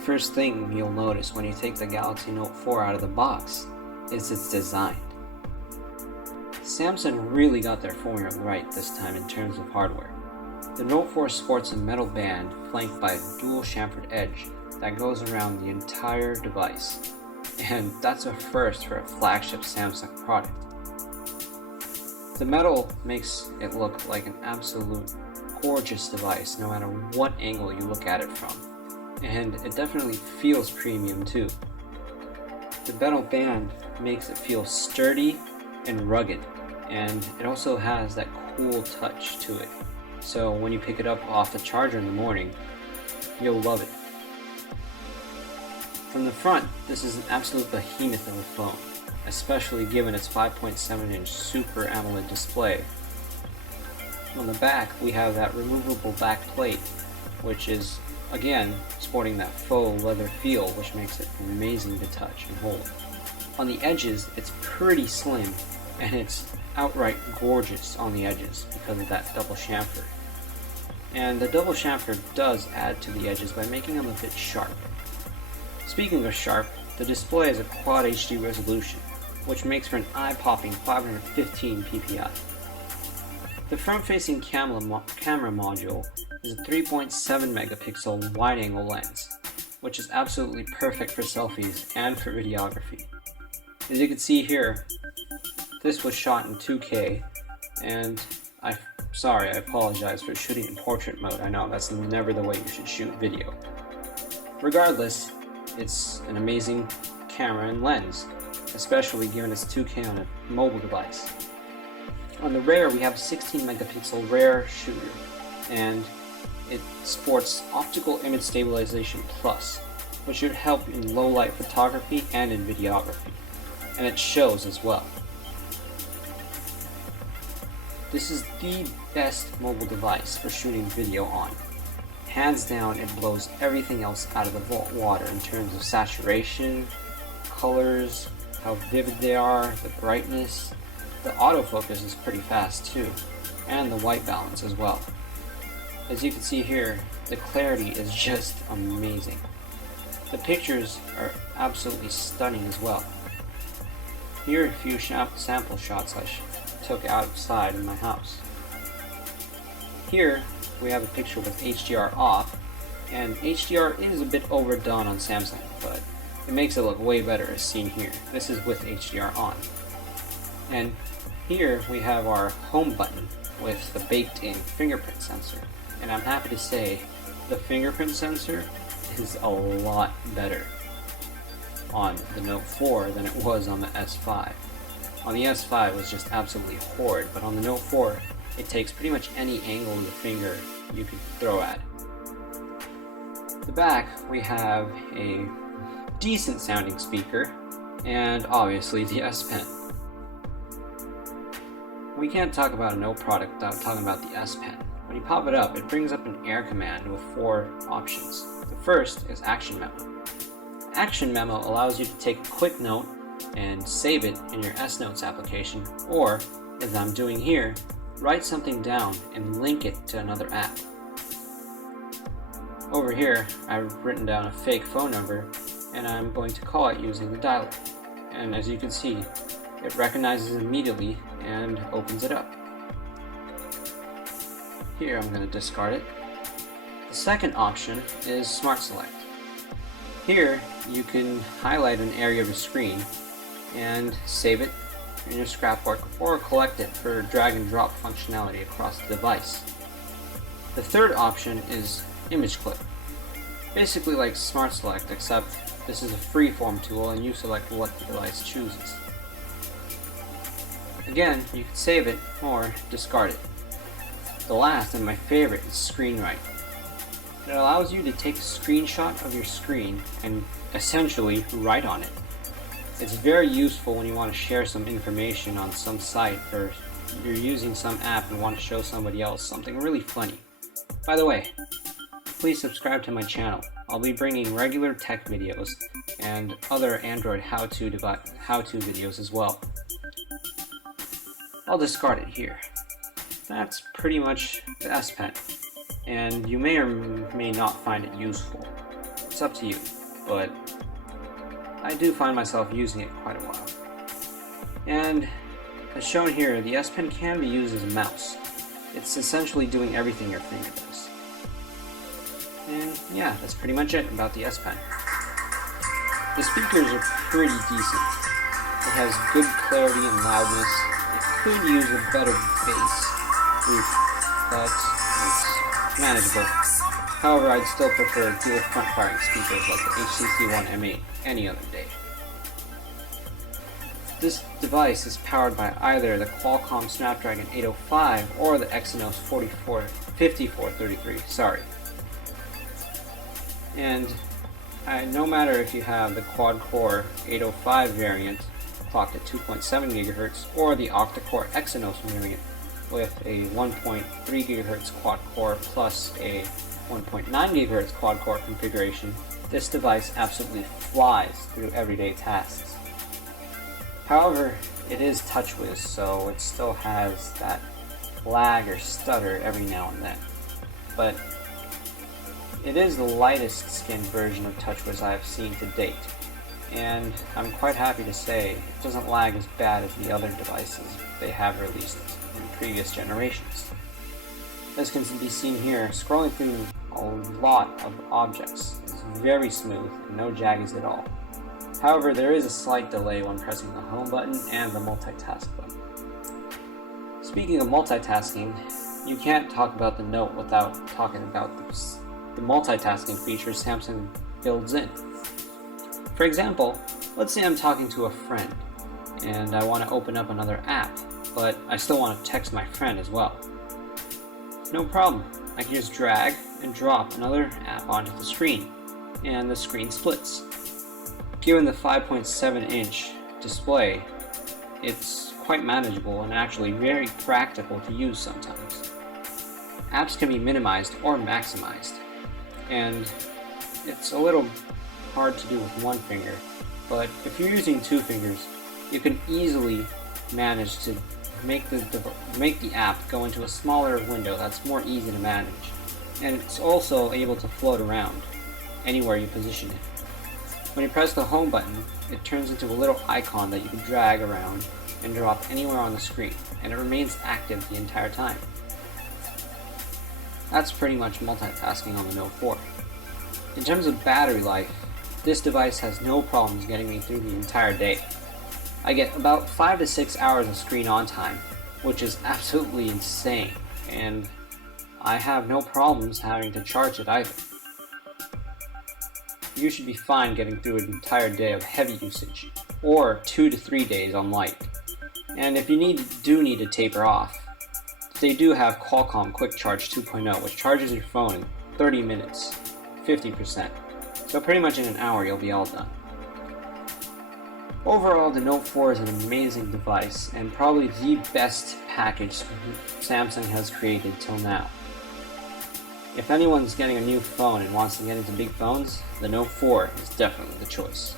first thing you'll notice when you take the Galaxy Note 4 out of the box is its design. Samsung really got their formula right this time in terms of hardware. The Note 4 sports a metal band flanked by a dual chamfered edge that goes around the entire device, and that's a first for a flagship Samsung product. The metal makes it look like an absolute gorgeous device no matter what angle you look at it from, and it definitely feels premium too. The metal band makes it feel sturdy and rugged, and it also has that cool touch to it, so when you pick it up off the charger in the morning, you'll love it. From the front, this is an absolute behemoth of a phone, especially given its 5.7-inch Super AMOLED display. On the back, we have that removable back plate, which is, again, sporting that faux leather feel, which makes it amazing to touch and hold. On the edges, it's pretty slim, and it's outright gorgeous on the edges because of that double chamfer. And the double chamfer does add to the edges by making them a bit sharp. Speaking of sharp, the display is a Quad HD resolution, which makes for an eye-popping 515 ppi. The front-facing camera module is a 3.7 megapixel wide-angle lens, which is absolutely perfect for selfies and for videography. As you can see here, this was shot in 2K, and I apologize for shooting in portrait mode. I know that's never the way you should shoot video. Regardless, it's an amazing camera and lens, especially given its 2K on a mobile device. On the rear, we have a 16 megapixel rear shooter, and it sports optical image stabilization plus, which should help in low light photography and in videography, and it shows as well. This is the best mobile device for shooting video on. Hands down, it blows everything else out of the water in terms of saturation, colors, how vivid they are, the brightness. The autofocus is pretty fast too, and the white balance as well. As you can see here, the clarity is just amazing. The pictures are absolutely stunning as well. Here are a few sample shots I took outside in my house. Here we have a picture with HDR off, and HDR is a bit overdone on Samsung, but it makes it look way better as seen here. This is with HDR on. And here we have our home button with the baked-in fingerprint sensor, and I'm happy to say the fingerprint sensor is a lot better on the Note 4 than it was on the S5. On the S5 it was just absolutely horrid, but on the Note 4 it takes pretty much any angle of the finger you could throw at it. The back, we have a decent sounding speaker, and obviously the S Pen. We can't talk about a Note product without talking about the S Pen. When you pop it up, it brings up an air command with 4 options. The first is Action Memo. Action Memo allows you to take a quick note and save it in your S Notes application, or, as I'm doing here, write something down and link it to another app. Over here, I've written down a fake phone number, and I'm going to call it using the dialer. And as you can see, it recognizes it immediately and opens it up. Here I'm going to discard it. The second option is Smart Select. Here you can highlight an area of the screen and save it in your scrapbook or collect it for drag and drop functionality across the device. The third option is Image Clip. Basically like Smart Select, except this is a freeform tool and you select what the device chooses. Again, you can save it or discard it. The last and my favorite is Screen Write. It allows you to take a screenshot of your screen and essentially write on it. It's very useful when you want to share some information on some site, or you're using some app and want to show somebody else something really funny. By the way, please subscribe to my channel. I'll be bringing regular tech videos and other Android how-to videos as well. I'll discard it here. That's pretty much the S Pen, and you may or may not find it useful. It's it's up to you, but I do find myself using it quite a while. And as shown here, the S Pen can be used as a mouse. It's essentially doing everything your finger does. And yeah, that's pretty much it about the S Pen. The speakers are pretty decent. It has good clarity and loudness. It could use a better bass group, but it's manageable. However, I'd still prefer dual front-firing speakers like the HTC One M8 any other day. This device is powered by either the Qualcomm Snapdragon 805 or the Exynos 5433, sorry. And no matter if you have the quad-core 805 variant clocked at 2.7 GHz or the octa-core Exynos variant with a 1.3 GHz quad-core plus a 1.9 GHz quad-core configuration, this device absolutely flies through everyday tasks. However, it is TouchWiz, so it still has that lag or stutter every now and then. But it is the lightest skinned version of TouchWiz I have seen to date, and I'm quite happy to say it doesn't lag as bad as the other devices they have released in previous generations. As can be seen here, scrolling through a lot of objects is very smooth and no jaggies at all. However, there is a slight delay when pressing the home button and the multitask button. Speaking of multitasking, you can't talk about the Note without talking about the multitasking features Samsung builds in. For example, let's say I'm talking to a friend and I want to open up another app, but I still want to text my friend as well. No problem, I can just drag and drop another app onto the screen, and the screen splits. Given the 5.7-inch display, it's quite manageable and actually very practical to use sometimes. Apps can be minimized or maximized, and it's a little hard to do with one finger, but if you're using two fingers, you can easily manage to make the app go into a smaller window that's more easy to manage, and it's also able to float around anywhere you position it. When you press the home button, it turns into a little icon that you can drag around and drop anywhere on the screen, and it remains active the entire time. That's pretty much multitasking on the Note 4. In terms of battery life, this device has no problems getting me through the entire day. I get about 5 to 6 hours of screen on time, which is absolutely insane, and I have no problems having to charge it either. You should be fine getting through an entire day of heavy usage, or 2 to 3 days on light. And if you do need to taper off, they do have Qualcomm Quick Charge 2.0, which charges your phone in 30 minutes, 50%. So pretty much in an hour you'll be all done. Overall, the Note 4 is an amazing device and probably the best package Samsung has created till now. If anyone's getting a new phone and wants to get into big phones, the Note 4 is definitely the choice.